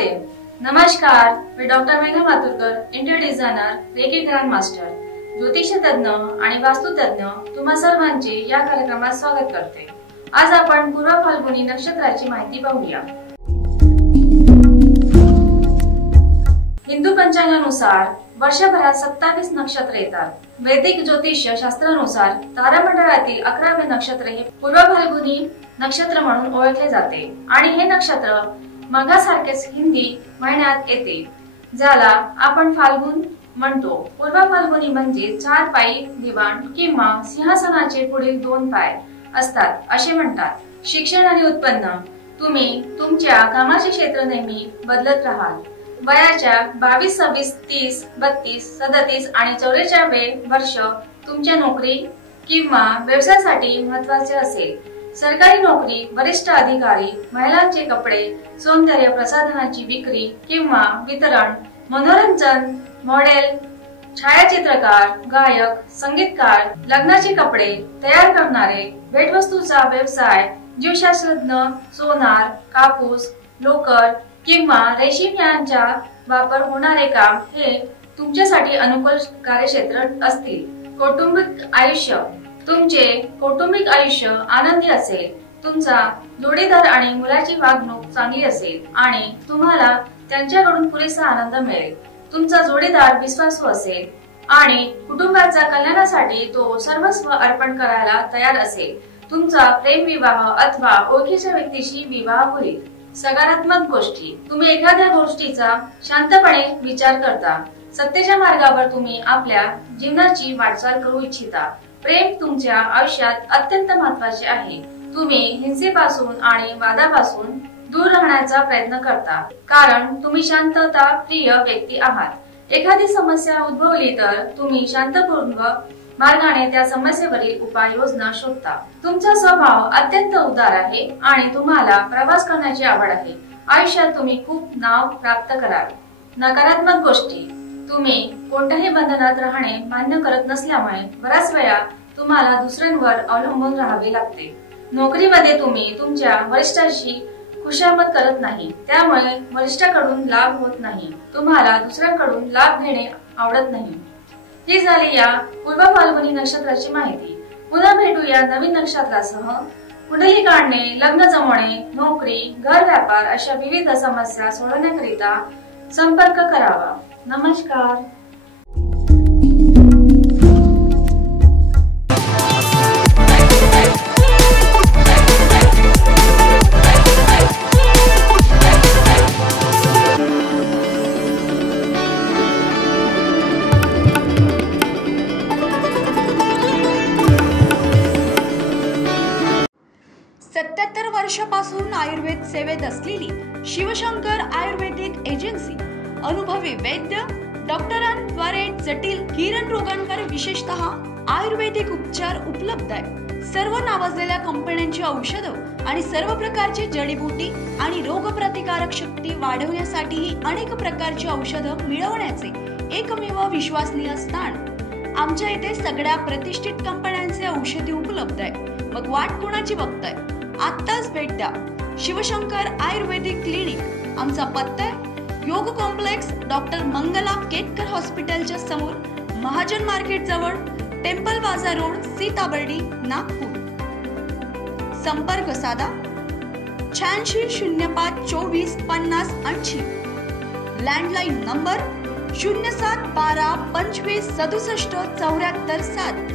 महादेव. नमस्कार, मी doctor Megha Maturkar, interior designer, reiki grand master, ज्योतिष तज्ञ आणि वास्तु तज्ञ तुम्हा सर्वांचे या कार्यक्रमात स्वागत करते. आज आपण पूर्व फाल्गुनी नक्षत्राची माहिती पाहूया. हिंदू पंचांगानुसार वर्षभरात 27 नक्षत्र येतात. वैदिक ज्योतिष शास्त्रानुसार तारामंडळातील 11वे नक्षत्र हे पूर्व फाल्गुनी नक्षत्र म्हणून ओळखले जाते आणि हे नक्षत्र मघासारखेच हिंदी महिन्यात येते, ज्याला आपण फाल्गुन म्हणतो. पूर्व फाल्गुनी म्हणजे 4 पायी दिवाण किंवा सिंहासनाचे पुढील 2 पाय असतात असे म्हणतात. शिक्षण आणि उत्पन्न. तुम्ही तुमच्या कामाचे क्षेत्र नेहमी बदलत राहाल. वयाच्या 22, 26, 30, 32, 37 आणि 44वे वर्ष तुमच्या नोकरी किंवा व्यवसायासाठी महत्त्वाचे असेल. सरकारी नोकरी, वरिष्ठ अधिकारी, महिलांचे कपडे, सौंदर्य प्रसाधनांची विक्री किंवा वितरण, मनोरंजन, मॉडेल, छायाचित्रकार, गायक, संगीतकार, लग्नाचे कपडे तयार करणारे, भेटवस्तूचा व्यवसाय, जीवशास्त्रज्ञ, सोनार, कापूस, लोकर किंवा रेशीम यांचा वापर होणारे काम हे तुमच्यासाठी अनुकूल कार्यक्षेत्र असतील. कौटुंबिक आयुष्य. तुमचे कौटुंबिक आयुष्य आनंदी असेल. तुमचा जोडीदार आणि मुलाची वागणूक चांगली असेल आणि तुम्हाला त्यांच्याकडून पुरेसा आनंद मिळेल. तुमचा जोडीदार विश्वासू असेल आणि कुटुंबाच्या कल्याणासाठी तो सर्वस्व अर्पण करायला तयार असेल. तुमचा प्रेम विवाह अथवा ओळखीच्या व्यक्तीशी विवाह होईल. सकारात्मक गोष्टी. तुम्ही एखाद्या गोष्टीचा शांतपणे विचार करता. सत्तेच्या मार्गावर तुम्ही आपल्या जीवनाची वाटचाल करू इच्छिता. प्रेम तुमच्या आयुष्यात अत्यंत महत्त्वाचे आहे. तुम्ही हिंसेपासून आणि वादापासून दूर राहण्याचा प्रयत्न करता, कारण तुम्ही शांतता प्रिय व्यक्ती आहात. एखादी समस्या उद्भवली तर तुम्ही शांतपूर्ण मार्गाने त्या समस्येवरील उपाययोजना शोधता. तुमचा स्वभाव अत्यंत उदार आहे आणि तुम्हाला प्रवास करण्याची आवड आहे. आयुष्यात तुम्ही खूप नाव प्राप्त कराल. नकारात्मक गोष्टी. तुम्ही कोणत्याही बंधनात राहणे मान्य करत नसल्यामुळे बऱ्याच वेळा तुम्हाला दुसऱ्यांवर अवलंबून राहावे लागते. नोकरीमध्ये तुम्ही तुमच्या वरिष्ठांशी खुशामत करत नाही, त्यामुळे वरिष्ठाकडून लाभ होत नाही. तुम्हाला दुसऱ्यांकडून लाभ घेणे आवडत नाही. ही झाली या पूर्व फाल्गुनी नक्षत्राची माहिती. पुन्हा भेटूया नवीन नक्षत्रासह. कुंडली काढणे, लग्न जमवणे, नोकरी, घर, व्यापार अशा विविध समस्या सोडवण्याकरिता संपर्क करावा. नमस्कार. वर्षापासून आयुर्वेद सेवेत असलेली शिवशंकर आयुर्वेदिक एजन्सी अनुभवी वैद्य डॉक्टरांद्वारे जटिल किरण रोगांवर विशेषतः आयुर्वेदिक उपचार उपलब्ध आहे. सर्व नावाजलेल्या कंपन्यांची औषधं आणि सर्व प्रकारची जडीबुटी आणि रोगप्रतिकारक शक्ती वाढवण्यासाठीही अनेक प्रकारची औषधं मिळवण्याचे एकमेव विश्वसनीय स्थान. आमच्या इथे सगळ्या प्रतिष्ठित कंपन्यांचे औषधी उपलब्ध आहे. मग वाट कोणाची बघताय? आत्ताच भेट द्या. शिवशंकर आयुर्वेदिक क्लिनिक. आमचा पत्ता योग कॉम्प्लेक्स, डॉक्टर मंगला केतकर हॉस्पिटलच्या समोर, महाजन मार्केट जवळ, टेम्पल बाजार रोड, सीताबर्डी, नागपूर. संपर्क साधा 86 05 24 50 80. Landline number 07 12 25 67 74 7.